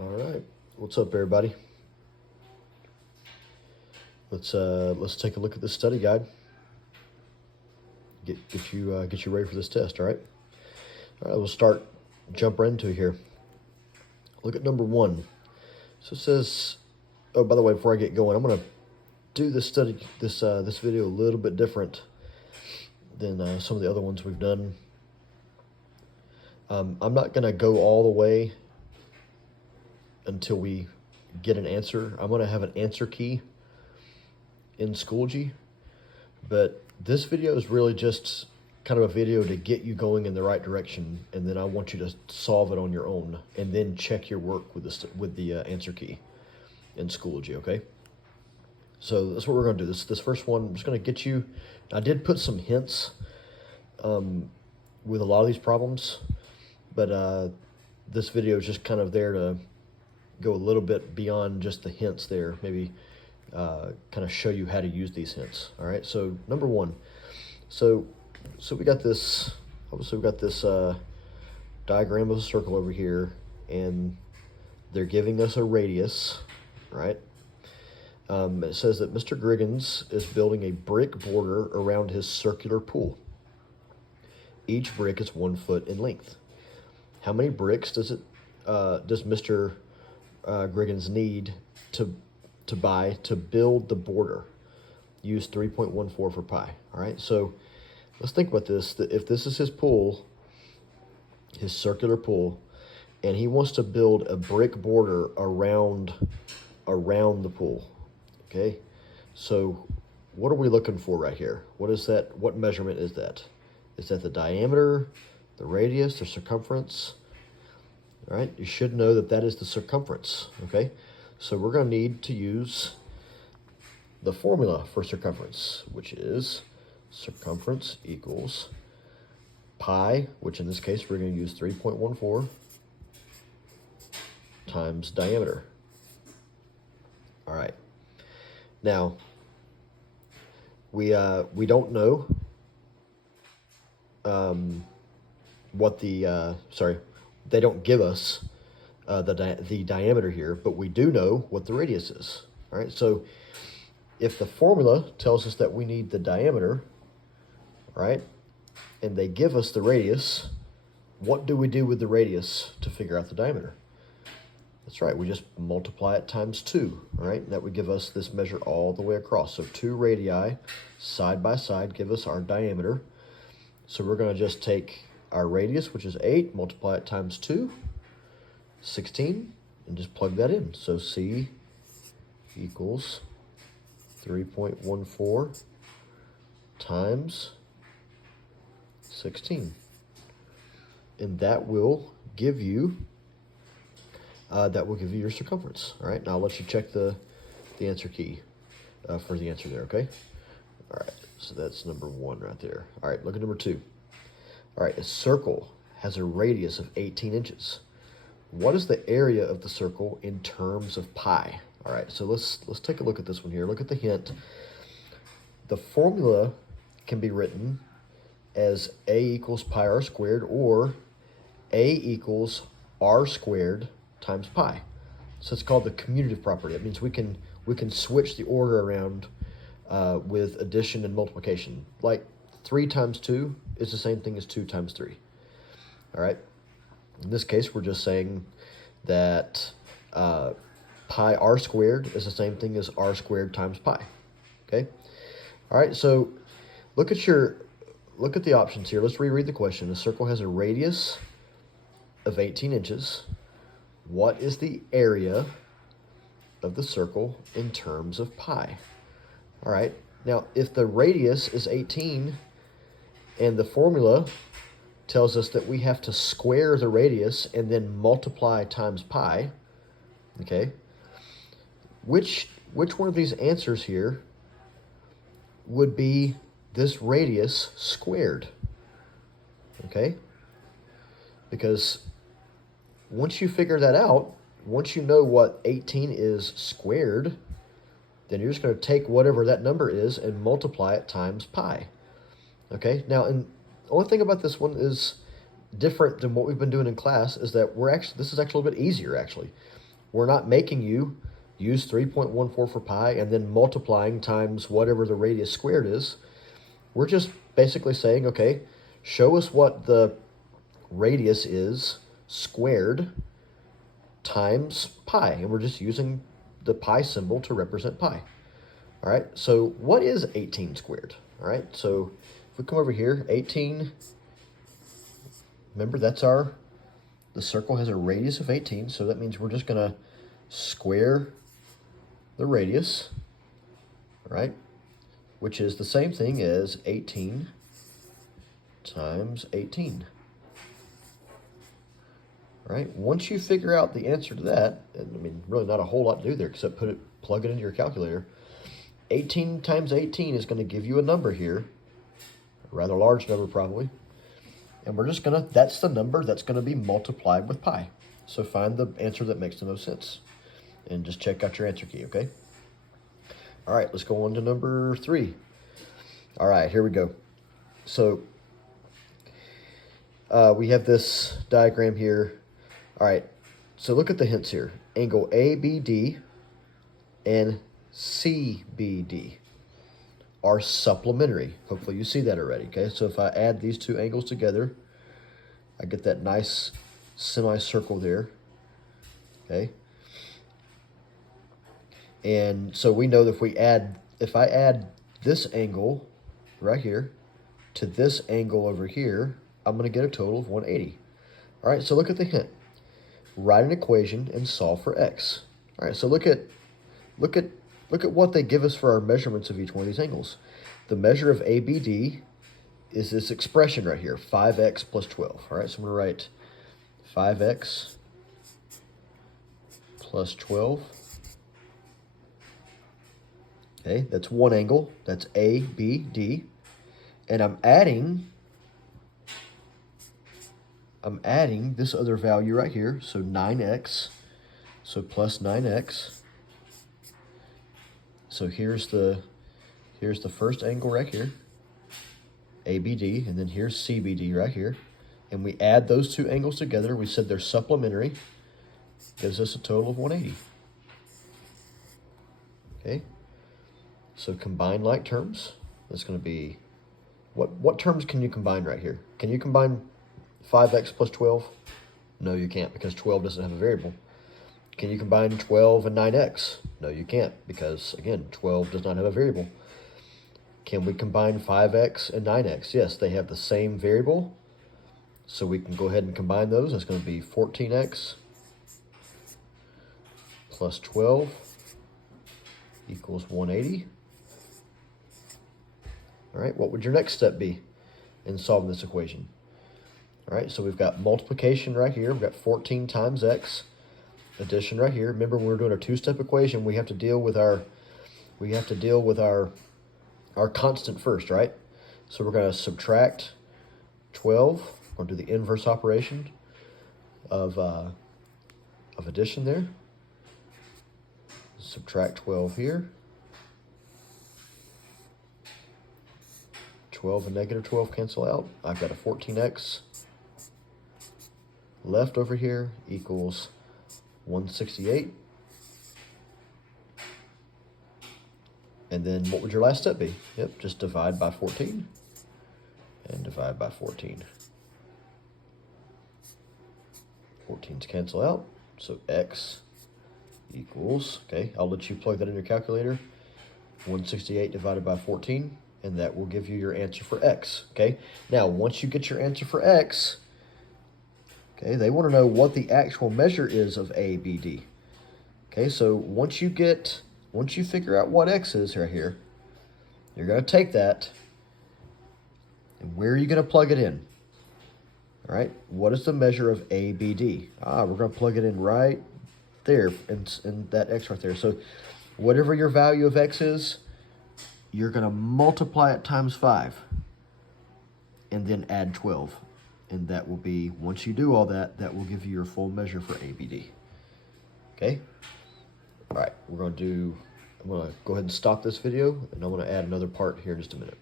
All right, what's up, everybody? Let's take a look at this study guide. Get you ready for this test. All right. All right. We'll jump right into it here. Look at number 1. So it says, oh, by the way, before I get going, I'm gonna do this video a little bit different than some of the other ones we've done. I'm not gonna go all the way until we get an answer. I'm gonna have an answer key in Schoology, but this video is really just kind of a video to get you going in the right direction, and then I want you to solve it on your own, and then check your work with the answer key in Schoology. Okay. So that's what we're going to do. This first one, I'm just going to get you. I did put some hints with a lot of these problems, but this video is just kind of there to go a little bit beyond just the hints there. Maybe kind of show you how to use these hints. All right. So number 1. So we got this. Obviously, we got this diagram of a circle over here, and they're giving us a radius, right? It says that Mr. Griggins is building a brick border around his circular pool. Each brick is 1 foot in length. How many bricks does Mr. Griggins need to buy to build the border? Use 3.14 for pi. All right, so let's think about this. If this is his pool, his circular pool, and he wants to build a brick border around the pool, okay? So what are we looking for right here? What is that? What measurement is that? Is that the diameter, the radius, the circumference? All right, you should know that that is the circumference, okay? So we're going to need to use the formula for circumference, which is circumference equals pi, which in this case we're going to use 3.14 times diameter. All right. Now we don't know what the they don't give us the diameter here, but we do know what the radius is. All right. So if the formula tells us that we need the diameter, right, and they give us the radius, what do we do with the radius to figure out the diameter? That's right, we just multiply it times 2, all right? That would give us this measure all the way across. So 2 radii side by side give us our diameter. So we're going to just take our radius, which is 8, multiply it times 2, 16, and just plug that in. So C equals 3.14 times 16. And that will give you your circumference. All right, now I'll let you check the answer key for the answer there, okay? All right, so that's number 1 right there. All right, look at number 2. All right, a circle has a radius of 18 inches. What is the area of the circle in terms of pi? All right, so let's take a look at this one here. Look at the hint. The formula can be written as a equals pi r squared, or a equals r squared times pi. So it's called the commutative property. That means we can switch the order around with addition and multiplication. Like 3 times 2 is the same thing as 2 times 3. All right. In this case, we're just saying that pi r squared is the same thing as r squared times pi. Okay. All right. So look at the options here. Let's reread the question. A circle has a radius of 18 inches. What is the area of the circle in terms of pi? All right. Now, if the radius is 18 and the formula tells us that we have to square the radius and then multiply times pi, okay, which one of these answers here would be this radius squared? Okay? Because once you figure that out, once you know what 18 is squared, then you're just going to take whatever that number is and multiply it times pi. Okay? Now, and the only thing about this one is different than what we've been doing in class is that this is actually a little bit easier, actually. We're not making you use 3.14 for pi and then multiplying times whatever the radius squared is. We're just basically saying, okay, show us what the radius is squared times pi. And we're just using the pi symbol to represent pi. All right, so what is 18 squared? All right, so if we come over here, 18, remember the circle has a radius of 18, so that means we're just gonna square the radius, right? Which is the same thing as 18 times 18. Right? Once you figure out the answer to that, and I mean, really not a whole lot to do there except plug it into your calculator. 18 times 18 is going to give you a number here, a rather large number probably. And we're just going to, that's the number that's going to be multiplied with pi. So find the answer that makes the most sense. And just check out your answer key, okay? All right, let's go on to number 3. All right, here we go. So we have this diagram here. All right, so look at the hints here. Angle ABD and CBD are supplementary. Hopefully you see that already, okay? So if I add these two angles together, I get that nice semicircle there, okay? And so we know that if I add this angle right here to this angle over here, I'm going to get a total of 180. All right, so look at the hint. Write an equation and solve for x. All right, so look at what they give us for our measurements of each one of these angles. The measure of ABD is this expression right here, 5x plus 12. All right, so I'm going to write 5x plus 12. Okay, that's one angle. That's ABD. And I'm adding this other value right here, so 9x, so plus 9x. So here's the first angle right here, ABD, and then here's CBD right here. And we add those two angles together. We said they're supplementary. Gives us a total of 180. Okay, so combine like terms. That's going to be, what terms can you combine right here? Can you combine 5x plus 12? No, you can't, because 12 doesn't have a variable. Can you combine 12 and 9x? No, you can't, because, again, 12 does not have a variable. Can we combine 5x and 9x? Yes, they have the same variable, so we can go ahead and combine those. That's going to be 14x plus 12 equals 180. All right, what would your next step be in solving this equation? All right, so we've got multiplication right here. We've got 14 times x. Addition right here. Remember, when we're doing a two-step equation, we have to deal with our constant first, right? So we're going to subtract 12. We're going to do the inverse operation of addition there. Subtract 12 here. 12 and negative 12 cancel out. I've got a 14x left over here equals 168. And then what would your last step be? Yep, just divide by 14 and divide by 14. 14's cancel out, so x equals, okay, I'll let you plug that in your calculator, 168 divided by 14, and that will give you your answer for x, okay? Now, once you get your answer for x, okay, they want to know what the actual measure is of ABD. Okay, so once you figure out what x is right here, you're going to take that, and where are you going to plug it in? All right, what is the measure of ABD? We're going to plug it in right there in that x right there. So whatever your value of x is, you're going to multiply it times 5 and then add 12. And that will be, once you do all that, that will give you your full measure for ABD. Okay? All right, I'm going to go ahead and stop this video, and I'm going to add another part here in just a minute.